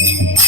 Thank you.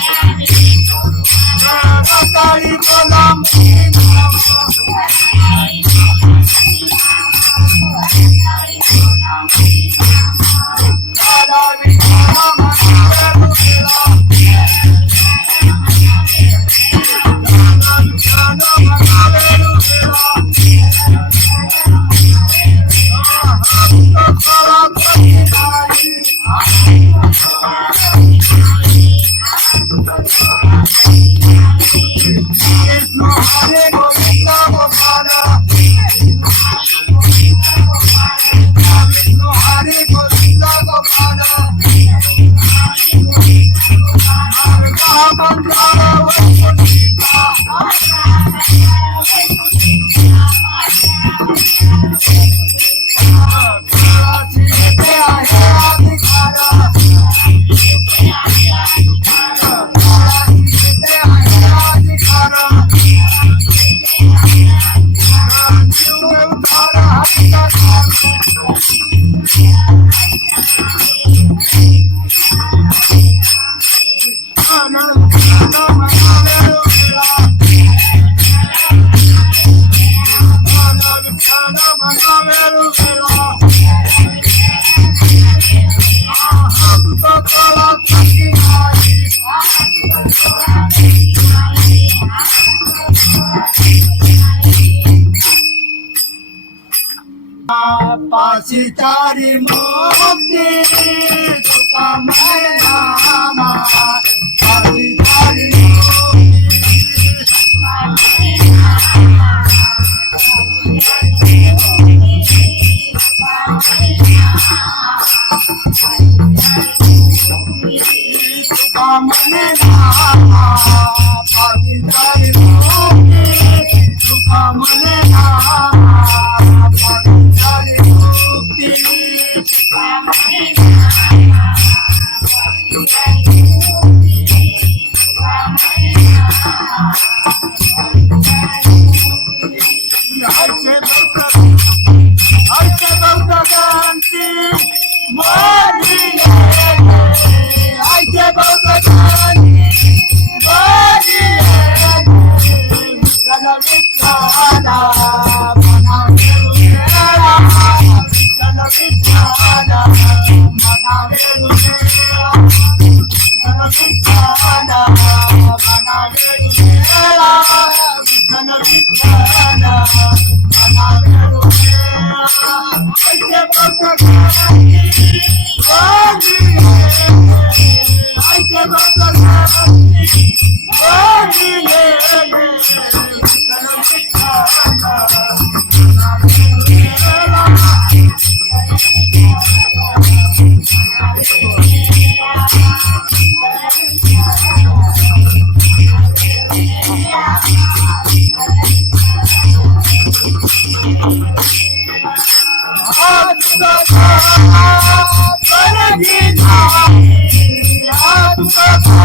Pasi तारी मोती तुका मरनामा पासी तारी मोती तुका मरनामा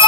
Oh,